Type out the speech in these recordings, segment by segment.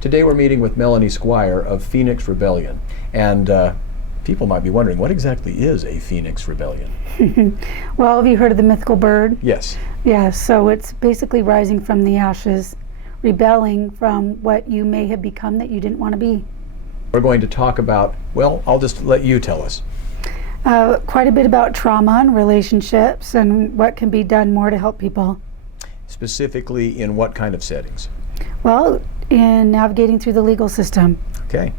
Today we're meeting with Melanie Squire of Phoenix Rebellion, and people might be wondering, what exactly is a Phoenix Rebellion? Well, have you heard of the mythical bird? Yes. Yeah, so it's basically rising from the ashes, rebelling from what you may have become that you didn't want to be. We're going to talk about, well, I'll just let you tell us. Quite a bit about trauma and relationships and what can be done more to help people. Specifically in what kind of settings? Well, in navigating through the legal system. Okay.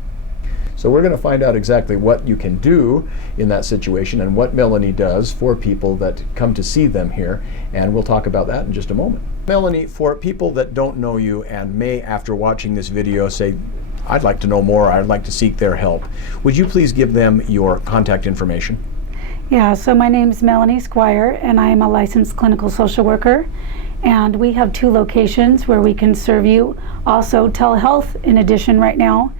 So we're going to find out exactly what you can do in that situation and what Melanie does for people that come to see them here, and we'll talk about that in just a moment. Melanie, for people that don't know you and may, after watching this video, say, I'd like to know more, I'd like to seek their help, would you please give them your contact information? Yeah, so my name's Melanie Squire, and I am a licensed clinical social worker. And we have 2 locations where we can serve you. Also telehealth in addition right now.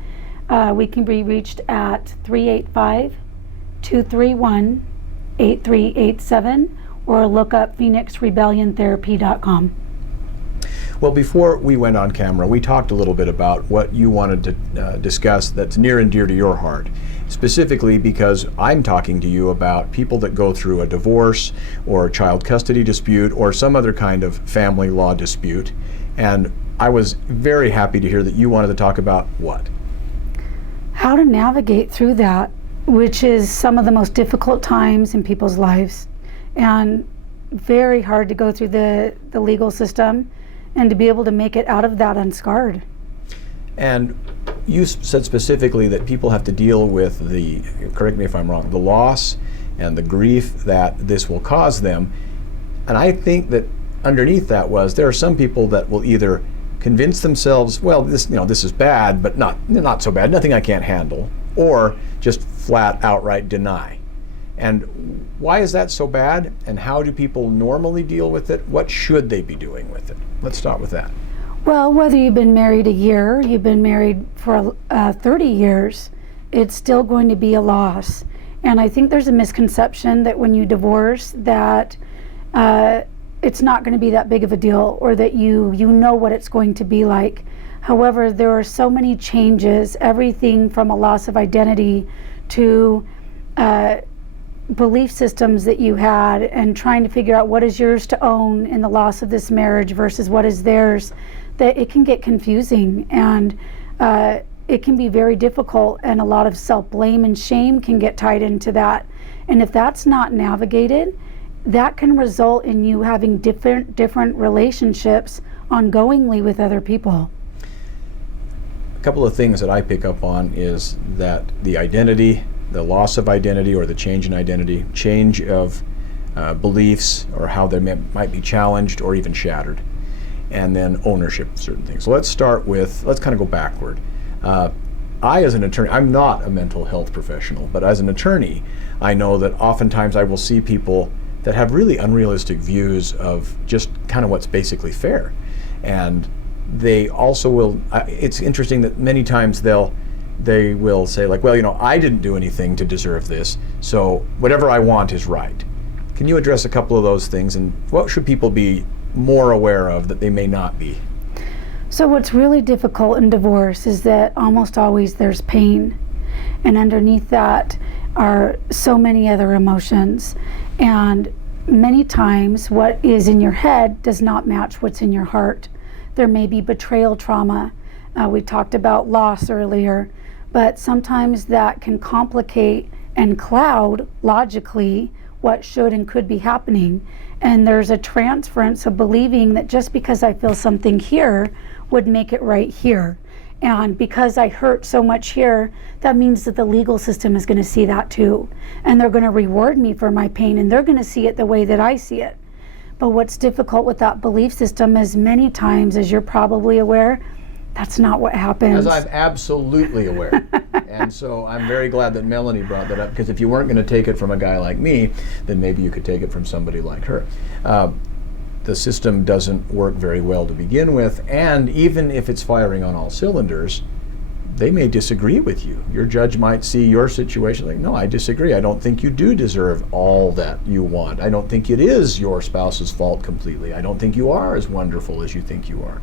We can be reached at 385-231-8387 or look up phoenixrebelliontherapy.com. Well, before we went on camera, we talked a little bit about what you wanted to discuss that's near and dear to your heart. Specifically because I'm talking to you about people that go through a divorce or a child custody dispute or some other kind of family law dispute. And I was very happy to hear that you wanted to talk about what? How to navigate through that, which is some of the most difficult times in people's lives. And very hard to go through the legal system and to be able to make it out of that unscarred. And you said specifically that people have to deal with the, correct me if I'm wrong, the loss and the grief that this will cause them. And I think that underneath that was there are some people that will either convince themselves, well, this is bad, but not so bad, nothing I can't handle, or just flat outright deny. And why is that so bad? And how do people normally deal with it? What should they be doing with it? Let's start with that. Well, whether you've been married a year, you've been married for 30 years, it's still going to be a loss. And I think there's a misconception that when you divorce that it's not going to be that big of a deal, or that you know what it's going to be like. However, there are so many changes, everything from a loss of identity to belief systems that you had, and trying to figure out what is yours to own in the loss of this marriage versus what is theirs, that it can get confusing, and it can be very difficult, and a lot of self-blame and shame can get tied into that. And if that's not navigated, that can result in you having different relationships ongoingly with other people. A couple of things that I pick up on is that the identity, the loss of identity or the change in identity, change of beliefs or how they might be challenged or even shattered, and then ownership of certain things. So let's start with, let's kind of go backward. I, as an attorney, I'm not a mental health professional, but as an attorney, I know that oftentimes I will see people that have really unrealistic views of just kind of what's basically fair. And they also will, it's interesting that many times they will say like, well, I didn't do anything to deserve this, so whatever I want is right. Can you address a couple of those things, and what should people be more aware of that they may not be? So what's really difficult in divorce is that almost always there's pain, and underneath that are so many other emotions, and many times what is in your head does not match what's in your heart. There may be betrayal trauma. We talked about loss earlier, but sometimes that can complicate and cloud logically what should and could be happening. And there's a transference of believing that just because I feel something here would make it right here. And because I hurt so much here, that means that the legal system is going to see that too. And they're going to reward me for my pain, and they're going to see it the way that I see it. But what's difficult with that belief system is many times, as you're probably aware, that's not what happens. As I'm absolutely aware. And so I'm very glad that Melanie brought that up, because if you weren't going to take it from a guy like me, then maybe you could take it from somebody like her. The system doesn't work very well to begin with, and even if it's firing on all cylinders, they may disagree with you. Your judge might see your situation like, no, I disagree. I don't think you do deserve all that you want. I don't think it is your spouse's fault completely. I don't think you are as wonderful as you think you are.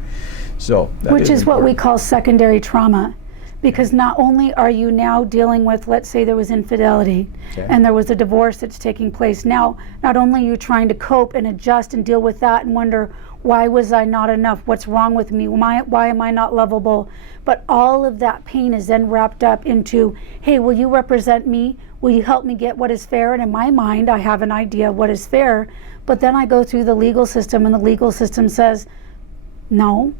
So that Which is what we important. call secondary trauma. Because not only are you now dealing with, let's say there was infidelity Okay. and there was a divorce that's taking place. Now, not only are you trying to cope and adjust and deal with that and wonder, why was I not enough? What's wrong with me? Why am I not lovable? But all of that pain is then wrapped up into, hey, will you represent me? Will you help me get what is fair? And in my mind, I have an idea of what is fair. But then I go through the legal system and the legal system says, no,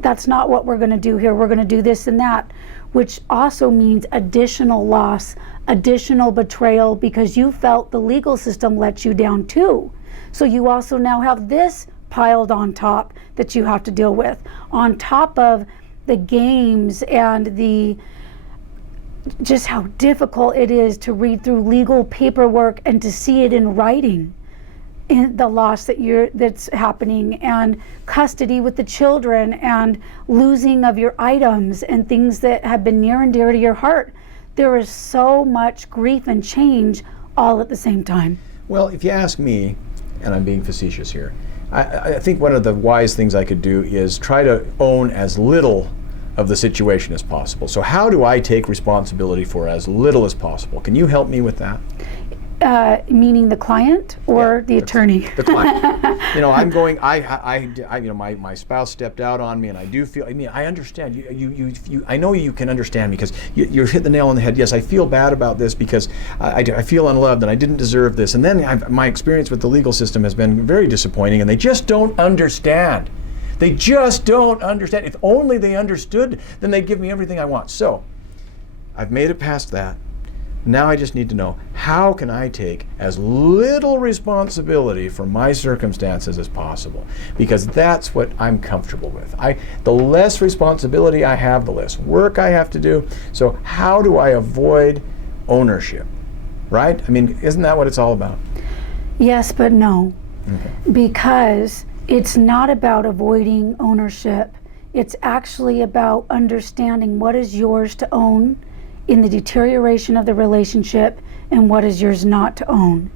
that's not what we're going to do here. We're going to do this and that, which also means additional loss, additional betrayal, because you felt the legal system let you down too. So you also now have this piled on top that you have to deal with, on top of the games and the just how difficult it is to read through legal paperwork and to see it in writing. In the loss that's happening, and custody with the children, and losing of your items and things that have been near and dear to your heart. There is so much grief and change all at the same time. Well, if you ask me, and I'm being facetious here, I think one of the wise things I could do is try to own as little of the situation as possible. So how do I take responsibility for as little as possible? Can you help me with that? Meaning the client or Yeah, the attorney? The client. I'm going. My spouse stepped out on me, and I do feel. I understand. You. I know you can understand me because you hit the nail on the head. Yes, I feel bad about this because I feel unloved and I didn't deserve this. And then my experience with the legal system has been very disappointing, and they just don't understand. They just don't understand. If only they understood, then they'd give me everything I want. So, I've made it past that. Now I just need to know, how can I take as little responsibility for my circumstances as possible? Because that's what I'm comfortable with. The less responsibility I have, the less work I have to do. So how do I avoid ownership? Right? I mean, isn't that what it's all about? Yes, but no. Okay. Because it's not about avoiding ownership. It's actually about understanding what is yours to own in the deterioration of the relationship and what is yours not to own.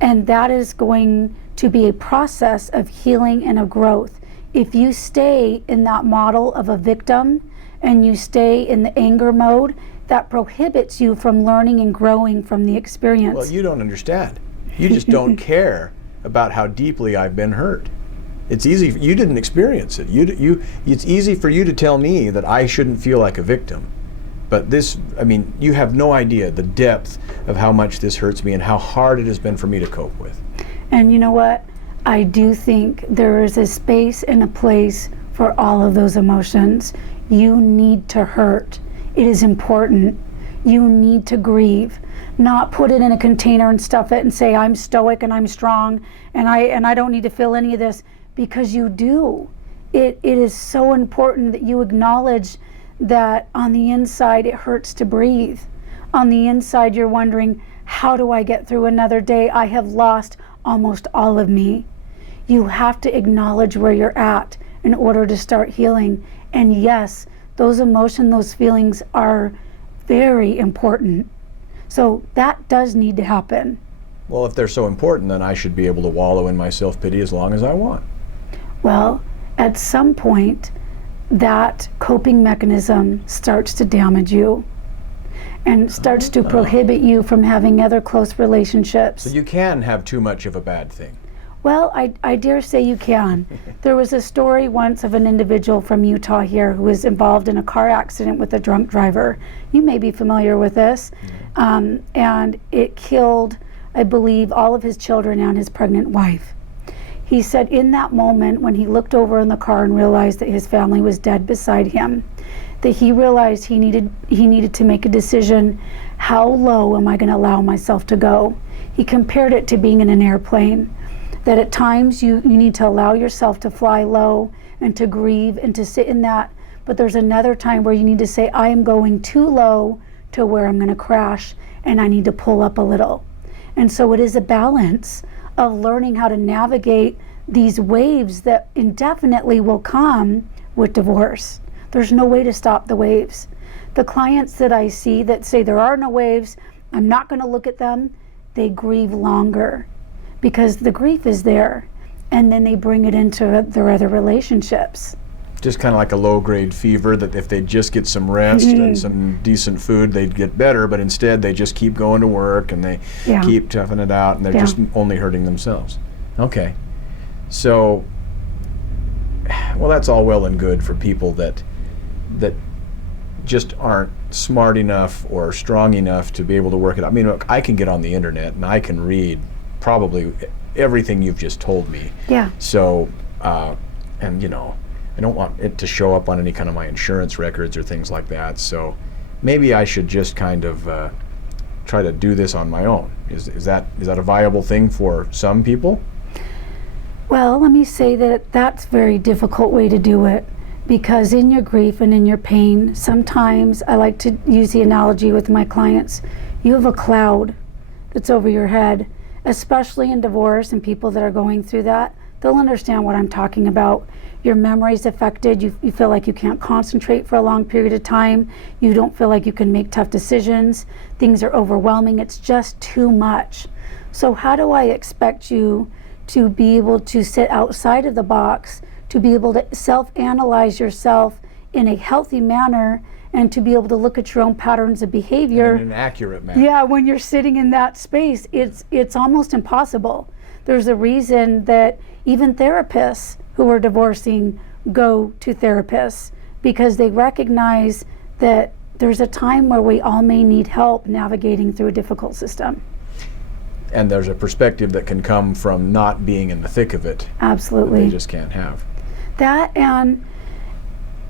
And that is going to be a process of healing and of growth. If you stay in that model of a victim and you stay in the anger mode, that prohibits you from learning and growing from the experience. Well, you don't understand. You just don't care about how deeply I've been hurt. It's easy. You didn't experience it. It's easy for you to tell me that I shouldn't feel like a victim. But you have no idea the depth of how much this hurts me and how hard it has been for me to cope with. And you know what? I do think there is a space and a place for all of those emotions. You need to hurt. It is important. You need to grieve. Not put it in a container and stuff it and say, I'm stoic and I'm strong and I don't need to feel any of this, because you do. It is so important that you acknowledge that on the inside it hurts to breathe. On the inside you're wondering, how do I get through another day? I have lost almost all of me. You have to acknowledge where you're at in order to start healing. And yes, those emotions, those feelings are very important. So that does need to happen. Well, if they're so important, then I should be able to wallow in my self-pity as long as I want. Well, at some point, that coping mechanism starts to damage you and starts to prohibit you from having other close relationships. So you can have too much of a bad thing. Well, I dare say you can. There was a story once of an individual from Utah here who was involved in a car accident with a drunk driver. You may be familiar with this. And it killed, I believe, all of his children and his pregnant wife. He said in that moment when he looked over in the car and realized that his family was dead beside him, that he realized he needed to make a decision. How low am I going to allow myself to go? He compared it to being in an airplane, that at times you need to allow yourself to fly low and to grieve and to sit in that. But there's another time where you need to say, I am going too low to where I'm going to crash, and I need to pull up a little. And so it is a balance of learning how to navigate these waves that indefinitely will come with divorce. There's no way to stop the waves. The clients that I see that say there are no waves, I'm not going to look at them, they grieve longer because the grief is there, and then they bring it into their other relationships. just kind of like a low-grade fever, that if they just get some rest and some decent food, they'd get better, but instead they just keep going to work and they keep toughing it out, and they're just only hurting themselves. Okay. So, well, that's all well and good for people that just aren't smart enough or strong enough to be able to work it out. I mean, look, I can get on the internet and I can read probably everything you've just told me. Yeah. So, and you know, I don't want it to show up on any kind of my insurance records or things like that. So maybe I should just kind of try to do this on my own. Is that a viable thing for some people? Well, let me say that that's a very difficult way to do it, because in your grief and in your pain, sometimes I like to use the analogy with my clients. You have a cloud that's over your head, especially in divorce and people that are going through that. They'll understand what I'm talking about. Your memory's affected. You feel like you can't concentrate for a long period of time. You don't feel like you can make tough decisions. Things are overwhelming. It's just too much. So how do I expect you to be able to sit outside of the box, to be able to self-analyze yourself in a healthy manner, and to be able to look at your own patterns of behavior in an accurate manner? Yeah, when you're sitting in that space, it's almost impossible. There's a reason that even therapists who are divorcing go to therapists, because they recognize that there's a time where we all may need help navigating through a difficult system. And there's a perspective that can come from not being in the thick of it. Absolutely. That they just can't have. That, and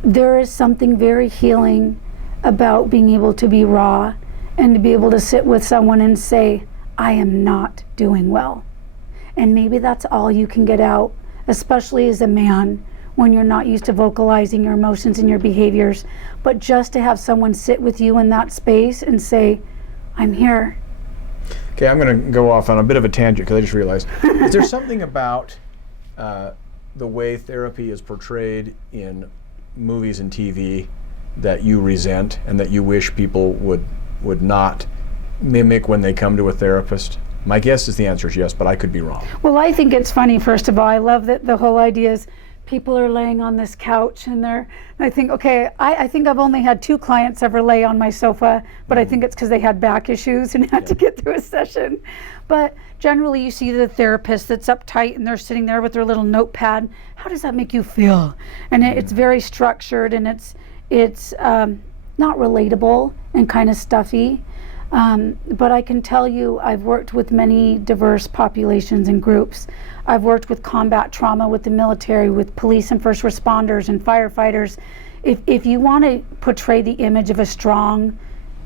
there is something very healing about being able to be raw and to be able to sit with someone and say, I am not doing well. And maybe that's all you can get out, especially as a man, when you're not used to vocalizing your emotions and your behaviors. But just to have someone sit with you in that space and say, I'm here. Okay, I'm going to go off on a bit of a tangent because I just realized, is there something about the way therapy is portrayed in movies and TV that you resent and that you wish people would not mimic when they come to a therapist? My guess is the answer is yes, but I could be wrong. Well, I think it's funny, first of all. I love that the whole idea is people are laying on this couch and I think, okay, I think I've only had 2 clients ever lay on my sofa, but I think it's because they had back issues and had to get through a session. But generally you see the therapist that's uptight and they're sitting there with their little notepad. How does that make you feel? And it's very structured, and it's not relatable and kind of stuffy. But I can tell you, I've worked with many diverse populations and groups. I've worked with combat trauma, with the military, with police and first responders and firefighters. If you want to portray the image of a strong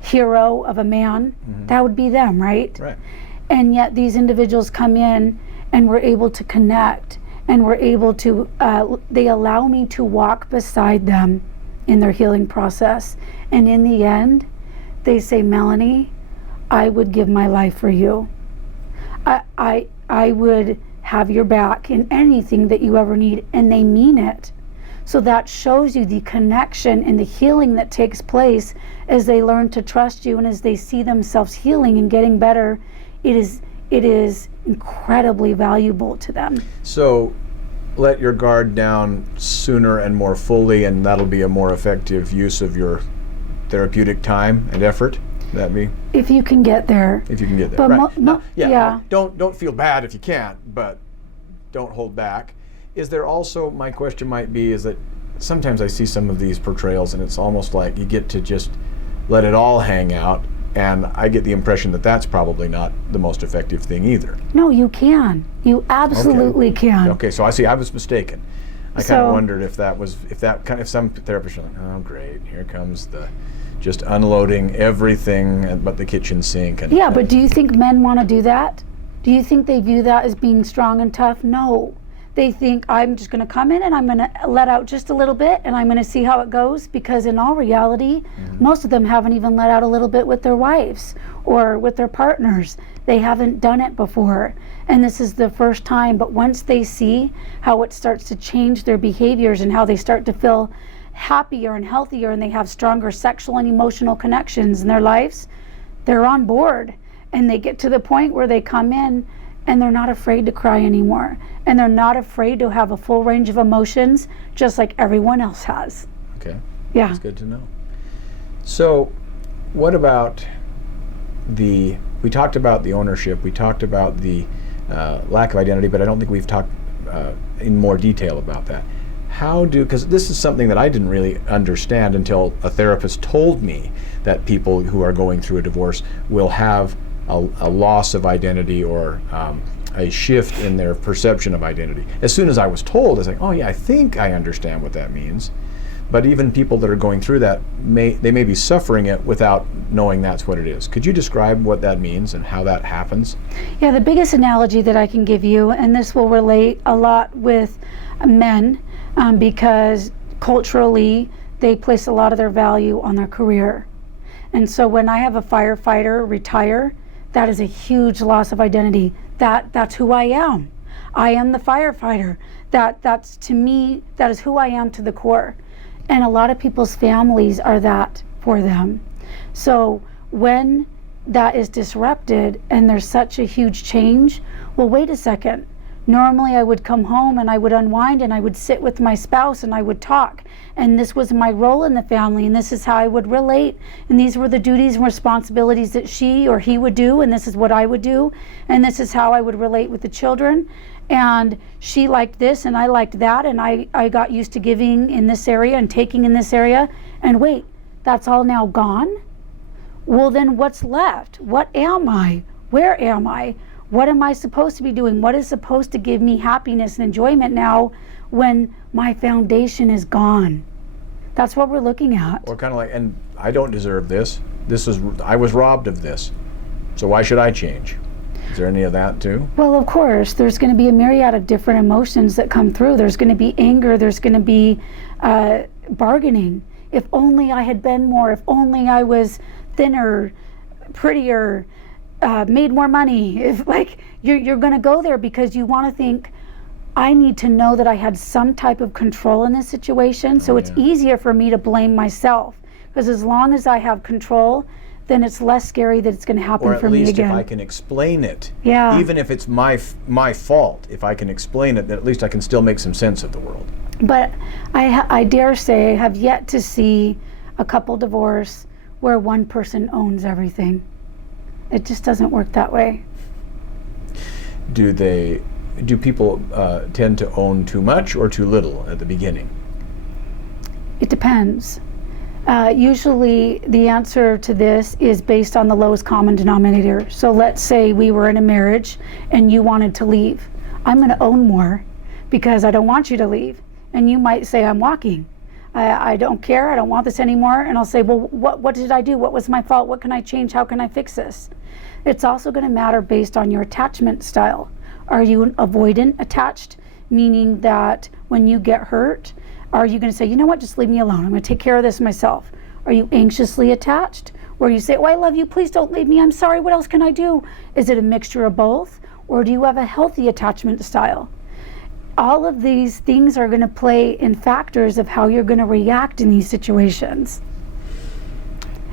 hero of a man, that would be them, right? Right. And yet these individuals come in and we're able to connect, and we're able to, they allow me to walk beside them in their healing process. And in the end, they say, Melanie, I would give my life for you. I would have your back in anything that you ever need, and they mean it. So that shows you the connection and the healing that takes place as they learn to trust you, and as they see themselves healing and getting better. It is incredibly valuable to them. So let your guard down sooner and more fully, and that'll be a more effective use of your therapeutic time and effort. That be? If you can get there. If you can get there, but right. Yeah. Don't feel bad if you can't, but don't hold back. Is there also, my question might be, is that sometimes I see some of these portrayals and it's almost like you get to just let it all hang out, and I get the impression that that's probably not the most effective thing either. No, you can. You absolutely can. Okay, so I see I was mistaken. I kind of wondered if some therapists are like, oh great, here comes the just unloading everything but the kitchen sink. And yeah, but do you think men want to do that? Do you think they view that as being strong and tough? No. They think, I'm just going to come in and I'm going to let out just a little bit and I'm going to see how it goes, because in all reality, most of them haven't even let out a little bit with their wives or with their partners. They haven't done it before, and this is the first time. But once they see how it starts to change their behaviors and how they start to feel happier and healthier, and they have stronger sexual and emotional connections in their lives, they're on board, and they get to the point where they come in and they're not afraid to cry anymore, and they're not afraid to have a full range of emotions just like everyone else has. Okay. Yeah. That's good to know. So what about we talked about the ownership, we talked about the lack of identity, but I don't think we've talked in more detail about that. Because this is something that I didn't really understand until a therapist told me that people who are going through a divorce will have a loss of identity or a shift in their perception of identity. As soon as I was told, I was like, oh yeah, I think I understand what that means. But even people that are going through that, they may be suffering it without knowing that's what it is. Could you describe what that means and how that happens? Yeah, the biggest analogy that I can give you, and this will relate a lot with men, because culturally they place a lot of their value on their career. And so when I have a firefighter retire, that is a huge loss of identity. That's who I am. I am the firefighter. That's to me, that is who I am to the core. And a lot of people's families are that for them. So when that is disrupted and there's such a huge change, well, wait a second. Normally I would come home and I would unwind and I would sit with my spouse and I would talk. And this was my role in the family, and this is how I would relate. And these were the duties and responsibilities that she or he would do, and this is what I would do. And this is how I would relate with the children. And she liked this and I liked that, and I got used to giving in this area and taking in this area. And wait, that's all now gone? Well, then what's left? What am I? Where am I? What am I supposed to be doing? What is supposed to give me happiness and enjoyment now when my foundation is gone? That's what we're looking at. Or kind of like, and I don't deserve this. I was robbed of this. So why should I change? Is there any of that too? Well, of course, there's going to be a myriad of different emotions that come through. There's going to be anger. There's going to be bargaining. If only I had been more. If only I was thinner, prettier, made more money. If you're going to go there because you want to think, I need to know that I had some type of control in this situation. So it's easier for me to blame myself, because as long as I have control, then it's less scary that it's going to happen for me again. Or at least if I can explain it, yeah. Even if it's my fault, if I can explain it, then at least I can still make some sense of the world. But I dare say I have yet to see a couple divorce where one person owns everything. It just doesn't work that way. Do people tend to own too much or too little at the beginning? It depends. Usually the answer to this is based on the lowest common denominator. So let's say we were in a marriage and you wanted to leave. I'm going to own more because I don't want you to leave. And you might say, I'm walking. I don't care. I don't want this anymore. And I'll say, well, what did I do? What was my fault? What can I change? How can I fix this? It's also going to matter based on your attachment style. Are you an avoidant attached, meaning that when you get hurt, are you going to say, you know what, just leave me alone. I'm going to take care of this myself. Are you anxiously attached, where you say, oh, I love you, please don't leave me, I'm sorry, what else can I do? Is it a mixture of both? Or do you have a healthy attachment style? All of these things are going to play in factors of how you're going to react in these situations.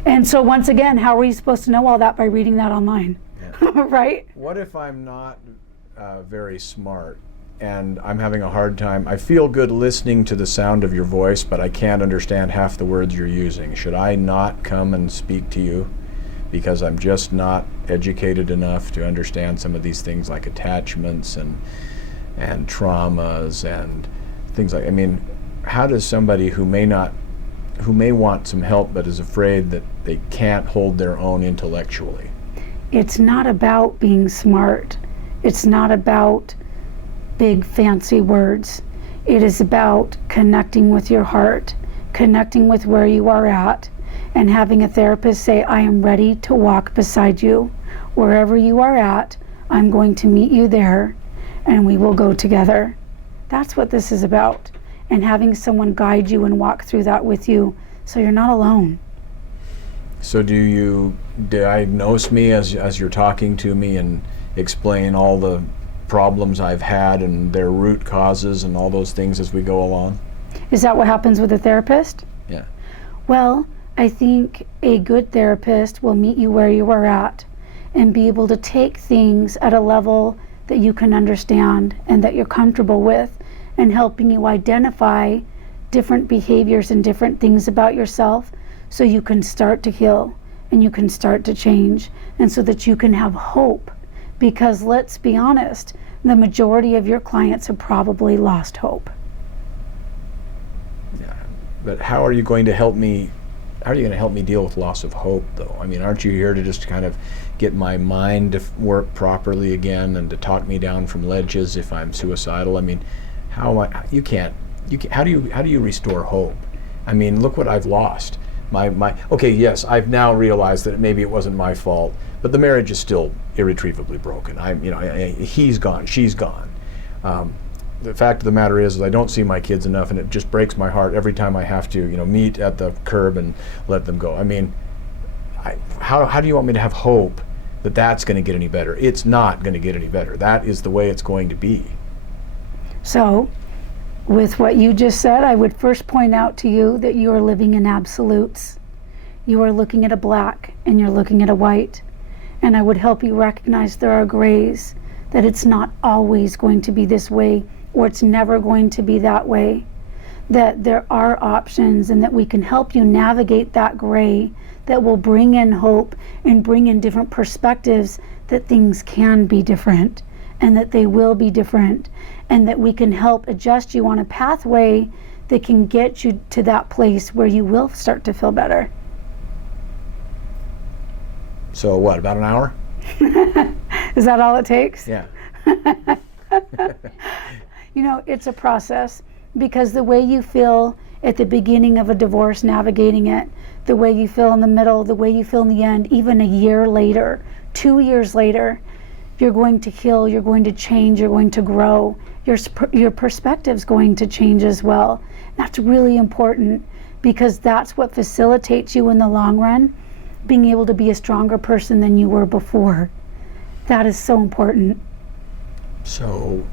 And so once again, how are you supposed to know all that by reading that online? Yeah. Right? What if I'm not very smart and I'm having a hard time? I feel good listening to the sound of your voice, but I can't understand half the words you're using. Should I not come and speak to you because I'm just not educated enough to understand some of these things like attachments and traumas and things like, I mean, how does somebody who may want some help but is afraid that they can't hold their own intellectually? It's not about being smart. It's not about big fancy words. It is about connecting with your heart, connecting with where you are at, and having a therapist say, I am ready to walk beside you. Wherever you are at, I'm going to meet you there, and we will go together. That's what this is about. And having someone guide you and walk through that with you so you're not alone. So do you diagnose me as you're talking to me and explain all the problems I've had and their root causes and all those things as we go along? Is that what happens with a therapist? Yeah. Well, I think a good therapist will meet you where you are at and be able to take things at a level that you can understand and that you're comfortable with, and helping you identify different behaviors and different things about yourself so you can start to heal and you can start to change, and so that you can have hope. Because let's be honest, the majority of your clients have probably lost hope. Yeah, but how are you going to help me? How are you going to help me deal with loss of hope, though? I mean, aren't you here to just kind of get my mind to work properly again and to talk me down from ledges if I'm suicidal? I mean, how am I? You can't. How do you restore hope? I mean, look what I've lost. Okay, yes, I've now realized that maybe it wasn't my fault, but the marriage is still irretrievably broken. He's gone, she's gone. The fact of the matter is I don't see my kids enough, and it just breaks my heart every time I have to, meet at the curb and let them go. I mean, how do you want me to have hope that that's going to get any better? It's not going to get any better. That is the way it's going to be. So, with what you just said, I would first point out to you that you are living in absolutes. You are looking at a black and you're looking at a white. And I would help you recognize there are grays, that it's not always going to be this way, or it's never going to be that way. That there are options, and that we can help you navigate that gray, that will bring in hope and bring in different perspectives, that things can be different and that they will be different, and that we can help adjust you on a pathway that can get you to that place where you will start to feel better. So what, about an hour? Is that all it takes? Yeah. It's a process, because the way you feel at the beginning of a divorce, navigating it, the way you feel in the middle, the way you feel in the end, even a year later, 2 years later, you're going to heal, you're going to change, you're going to grow, your perspective's going to change as well. That's really important, because that's what facilitates you in the long run, being able to be a stronger person than you were before. That is so important. So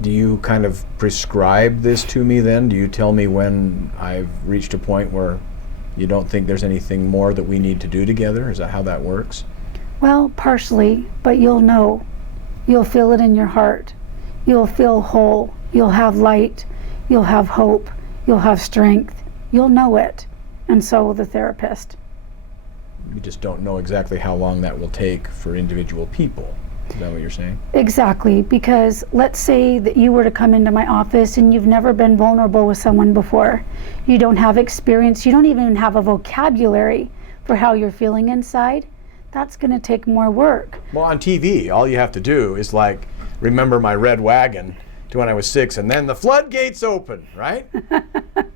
do you kind of prescribe this to me then? Do you tell me when I've reached a point where you don't think there's anything more that we need to do together? Is that how that works? Well, partially, but you'll know. You'll feel it in your heart. You'll feel whole. You'll have light. You'll have hope. You'll have strength. You'll know it. And so will the therapist. You just don't know exactly how long that will take for individual people. Is that what you're saying? Exactly, because let's say that you were to come into my office and you've never been vulnerable with someone before. You don't have experience. You don't even have a vocabulary for how you're feeling inside. That's going to take more work. Well, on TV, all you have to do is remember my red wagon to when I was 6, and then the floodgates open, right?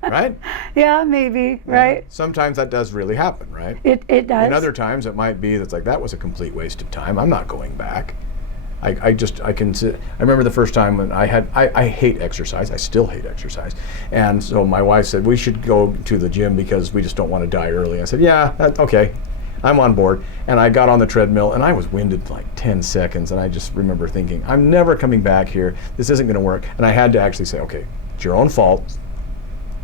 Right? Yeah, maybe, right? Sometimes that does really happen, right? It does. And other times it might be that was a complete waste of time. I'm not going back. I remember the first time when I hate exercise. I still hate exercise. And so my wife said, we should go to the gym because we just don't want to die early. I said, yeah, okay. I'm on board. And I got on the treadmill and I was winded 10 seconds. And I just remember thinking, I'm never coming back here. This isn't going to work. And I had to actually say, okay, it's your own fault.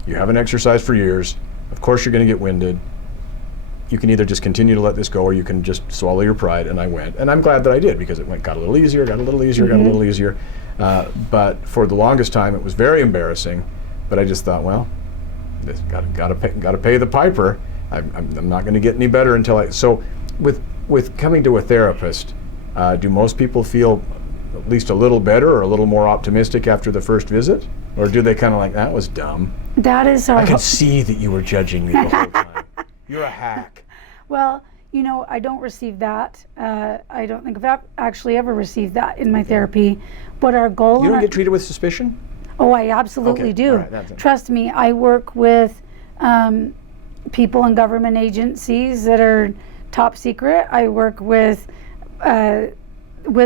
You haven't exercised for years. Of course you're going to get winded. You can either just continue to let this go, or you can just swallow your pride. And I went. And I'm glad that I did, because it got a little easier, got a little easier, got a little easier. But for the longest time, it was very embarrassing. But I just thought, well, got to pay the piper. I'm not going to get any better until So with coming to a therapist, do most people feel at least a little better or a little more optimistic after the first visit? Or do they kind of that was dumb? That is I could see that you were judging me the whole time. You're a hack. Well, I don't receive that. I don't think I've actually ever received that in my therapy. But our goal... You don't get treated with suspicion? Oh, I absolutely do. Right, Trust me, I work with people in government agencies that are top secret. I work with a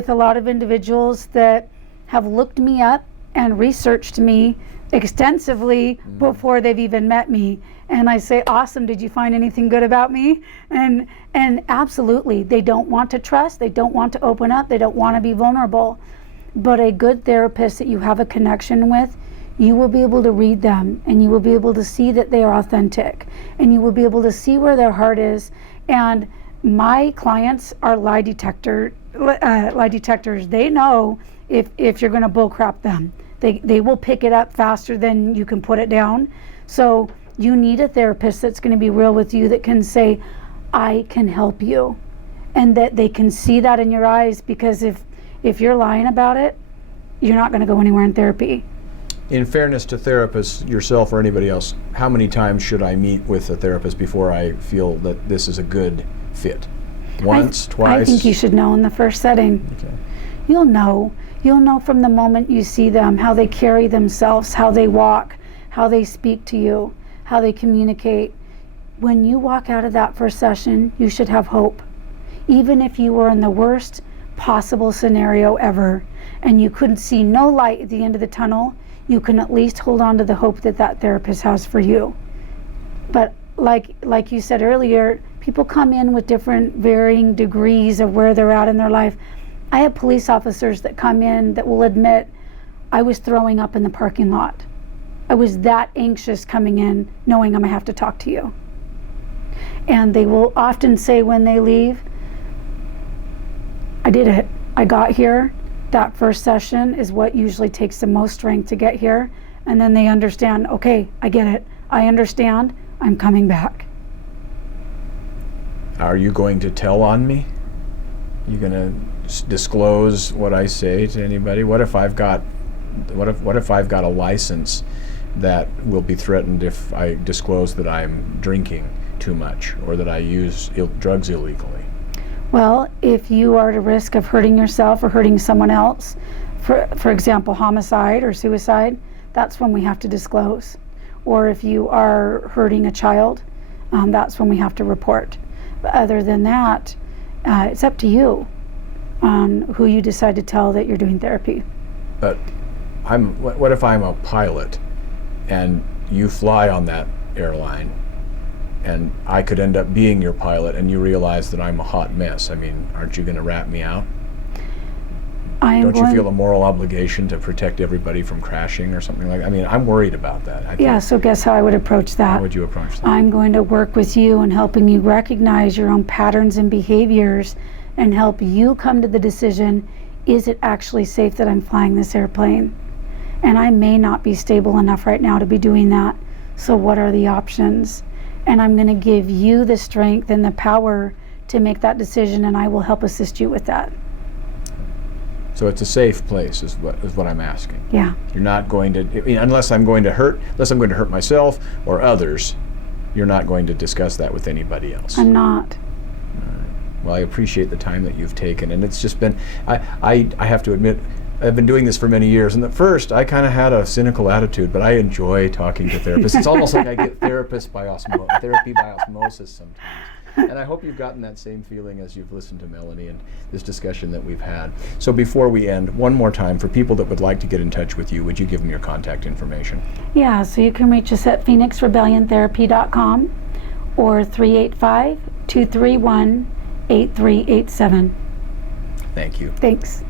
lot of individuals that have looked me up and researched me extensively before they've even met me. And I say, awesome, did you find anything good about me? And absolutely, they don't want to trust, they don't want to open up, they don't want to be vulnerable. But a good therapist that you have a connection with, you will be able to read them, and you will be able to see that they are authentic, and you will be able to see where their heart is. And my clients are lie detector lie detectors, they know if you're going to bull crap them. They will pick it up faster than you can put it down. So you need a therapist that's going to be real with you, that can say, I can help you. And that they can see that in your eyes, because if you're lying about it, you're not going to go anywhere in therapy. In fairness to therapists, yourself or anybody else, how many times should I meet with a therapist before I feel that this is a good fit? Once, twice? I think you should know in the first setting. Okay. You'll know. You'll know from the moment you see them, how they carry themselves, how they walk, how they speak to you, how they communicate. When you walk out of that first session, you should have hope. Even if you were in the worst possible scenario ever and you couldn't see no light at the end of the tunnel, you can at least hold on to the hope that that therapist has for you. But like you said earlier, people come in with different varying degrees of where they're at in their life. I have police officers that come in that will admit, I was throwing up in the parking lot. I was that anxious coming in knowing I'm gonna have to talk to you. And they will often say when they leave, I did it. I got here. That first session is what usually takes the most strength to get here. And then they understand, okay, I get it. I understand. I'm coming back. Are you going to tell on me? You going to disclose what I say to anybody? What if I've got a license that will be threatened if I disclose that I'm drinking too much or that I use drugs illegally? Well, if you are at a risk of hurting yourself or hurting someone else, for example, homicide or suicide, that's when we have to disclose. Or if you are hurting a child, that's when we have to report. But other than that, it's up to you on who you decide to tell that you're doing therapy. But what if I'm a pilot and you fly on that airline and I could end up being your pilot and you realize that I'm a hot mess? I mean, aren't you going to rat me out? Don't you feel a moral obligation to protect everybody from crashing or something like that? I mean, I'm worried about that. Yeah, so guess how I would approach that? How would you approach that? I'm going to work with you in helping you recognize your own patterns and behaviors and help you come to the decision, is it actually safe that I'm flying this airplane? And I may not be stable enough right now to be doing that. So what are the options? And I'm going to give you the strength and the power to make that decision, and I will help assist you with that. So it's a safe place, is what I'm asking. Yeah. You're not going to, I mean, unless I'm going to hurt myself or others, you're not going to discuss that with anybody else. I'm not. All right. Well, I appreciate the time that you've taken, and it's just been, I have to admit, I've been doing this for many years, and at first I kind of had a cynical attitude, but I enjoy talking to therapists. It's almost like I get therapy by osmosis sometimes. And I hope you've gotten that same feeling as you've listened to Melanie and this discussion that we've had. So before we end, one more time, for people that would like to get in touch with you, would you give them your contact information? Yeah, so you can reach us at phoenixrebelliontherapy.com or 385-231-8387. Thank you. Thanks.